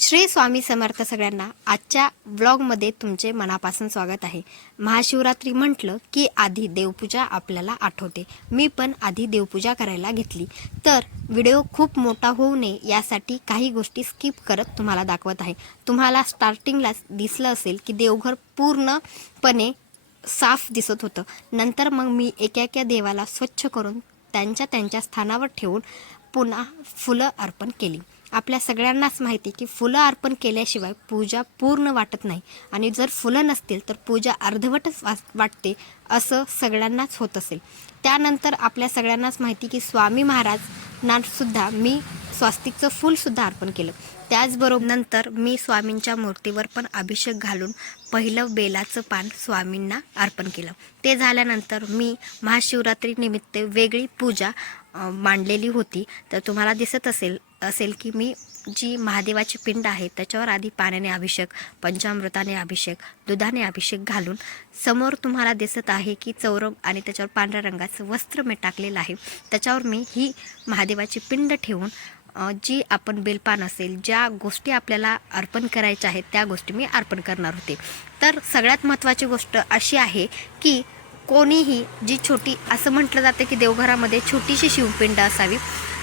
श्री स्वामी समर्थ सगळ्यांना आजच्या व्लॉगमध्ये तुमचे मनापासून स्वागत आहे। महाशिवरात्री म्हटलं की आधी देवपूजा आपल्याला आठवते। मी पण आधी देवपूजा करायला घेतली, तर व्हिडिओ खूप मोठा होऊ नये यासाठी काही गोष्टी स्किप करत तुम्हाला दाखवत आहे। तुम्हाला स्टार्टिंगला दिसलं असेल की देवघर पूर्णपणे साफ दिसत होतं। नंतर मग मी एका देवाला स्वच्छ करून त्यांच्या स्थानावर ठेवून पुन्हा फुलं अर्पण केली। आपल्या सगळ्यांनाच माहिती की फुलं अर्पण केल्याशिवाय पूजा पूर्ण वाटत नाही, आणि जर फुलं नसतील तर पूजा अर्धवटच वाटते असं सगळ्यांनाच होत असेल। त्यानंतर आपल्या सगळ्यांनाच माहिती की स्वामी महाराजांना सुद्धा मी स्वस्तिकचं फूलसुद्धा अर्पण केलं। त्याचबरोबर नंतर मी स्वामींच्या मूर्तीवर पण अभिषेक घालून पहिलं बेलाचं पान स्वामींना अर्पण केलं। ते झाल्यानंतर मी महाशिवरात्री निमित्त वेगळी पूजा मांडलेली होती। तर तुम्हाला दिसत असेल की मी जी महादेवाची पिंड आहे त्याच्यावर आधी पाण्याने अभिषेक, पंचामृताने अभिषेक, दुधाने अभिषेक घालून समोर तुम्हाला दिसत आहे की चौरंग आणि त्याच्यावर पांढऱ्या रंगाचं वस्त्र मी टाकलेलं आहे। त्याच्यावर मी ही महादेवाची पिंड ठेवून जी आपण बेलपान असेल, ज्या गोष्टी आपल्याला अर्पण करायच्या आहेत त्या गोष्टी मी अर्पण करणार होते। तर सगळ्यात महत्त्वाची गोष्ट अशी आहे की कोणीही जी छोटी, असं म्हटलं जातं की देवघरामध्ये छोटीशी शिवपिंड असावी,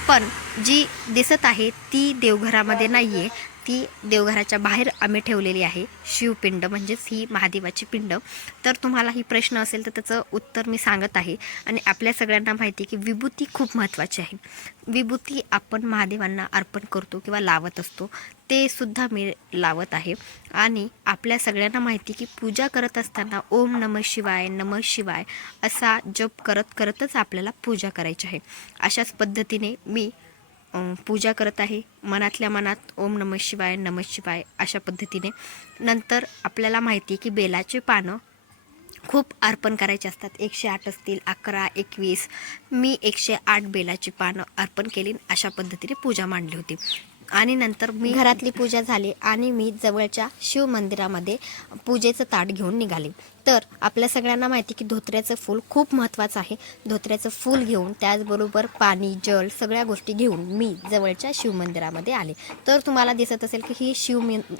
पण जी दिसत आहे ती देवघरामध्ये नाही आहे, ती देवघराच्या बाहेर आम्ही ठेवलेली आहे शिवपिंड, म्हणजेच ही महादेवाची पिंड। तर तुम्हाला ही प्रश्न असेल तर त्याचं उत्तर मी सांगत आहे। आणि आपल्या सगळ्यांना माहिती आहे की विभूती खूप महत्त्वाची आहे। विभूती आपण महादेवांना अर्पण करतो किंवा लावत असतो, ते सुद्धा मी लावत आहे। आणि आपल्या सगळ्यांना माहिती की पूजा करत असताना ओम नमः शिवाय नमः शिवाय असा जप करतच आपल्याला पूजा करायची आहे। अशाच पद्धतीने मी पूजा करत आहे, मनातल्या मनात ओम नमः शिवाय अशा पद्धतीने। नंतर आपल्याला माहिती आहे की बेलाचे पानं खूप अर्पण करायचे असतात, 108 असतील, 11, 21, मी 108 बेलाची पानं अर्पण केली। अशा पद्धतीने पूजा मांडली होती। आणि नंतर मी घरातली पूजा झाली आणि मी जवळच्या शिव मंदिरामध्ये पूजेचं ताट घेऊन निघाले। तर आपल्या सगळ्यांना माहिती की धोत्र्याचं फूल खूप महत्त्वाचं आहे। धोत्र्याचं फूल घेऊन त्याचबरोबर पाणी, जल सगळ्या गोष्टी घेऊन मी जवळच्या शिव मंदिरामध्ये आले। तर तुम्हाला दिसत असेल की ही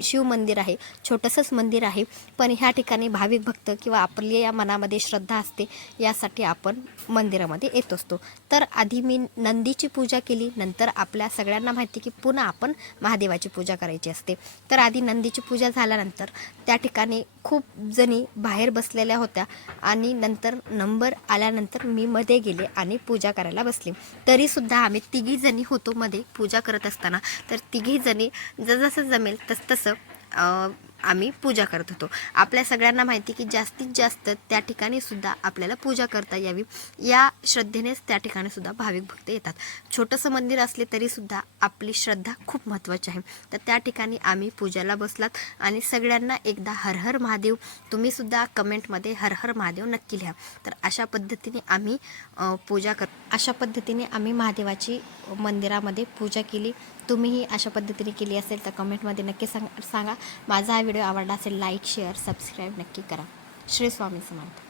शिव मंदिर आहे, छोटंसंच मंदिर आहे, पण ह्या ठिकाणी भाविक भक्त किंवा आपल्या या मनामध्ये श्रद्धा असते यासाठी आपण मंदिरामध्ये येत असतो। तर आधी मी नंदीची पूजा केली, नंतर आपल्या सगळ्यांना माहिती की पुन्हा आपण महादेवाची पूजा करायची असते। तर आधी नंदीची पूजा झाल्यानंतर त्या ठिकाणी खूप जणी बाहेर बसलेल्या होत्या, आणि नंतर नंबर आल्यानंतर मी मध्ये गेले आणि पूजा करायला बसले। तरीसुद्धा आम्ही तिघी जणी होतो मध्ये पूजा करत असताना। तर तिघी जणी जसं जमेल तसं आम्ही पूजा करत होतो। आपल्या सगळ्यांना माहिती की जास्तीत जास्त त्या ठिकाणी सुद्धा आपल्याला पूजा करता यावी या श्रद्धेनेच त्या ठिकाणी सुद्धा भाविक भक्त येतात। छोटंसं मंदिर असले तरीसुद्धा आपली श्रद्धा खूप महत्त्वाची आहे। तर त्या ठिकाणी आम्ही पूजाला बसलात, आणि सगळ्यांना एकदा हर हर महादेव, तुम्ही सुद्धा कमेंटमध्ये हर हर महादेव नक्की लिहा। तर अशा पद्धतीने आम्ही अशा पद्धतीने आम्ही महादेवाची मंदिरामध्ये पूजा केली। तुम्हीही अशा पद्धतीने केली असेल तर कमेंटमध्ये नक्की सांगा। माझा हा व्हिडिओ आवडला असेल लाईक, शेअर, सबस्क्राईब नक्की करा। श्री स्वामी समर्थ।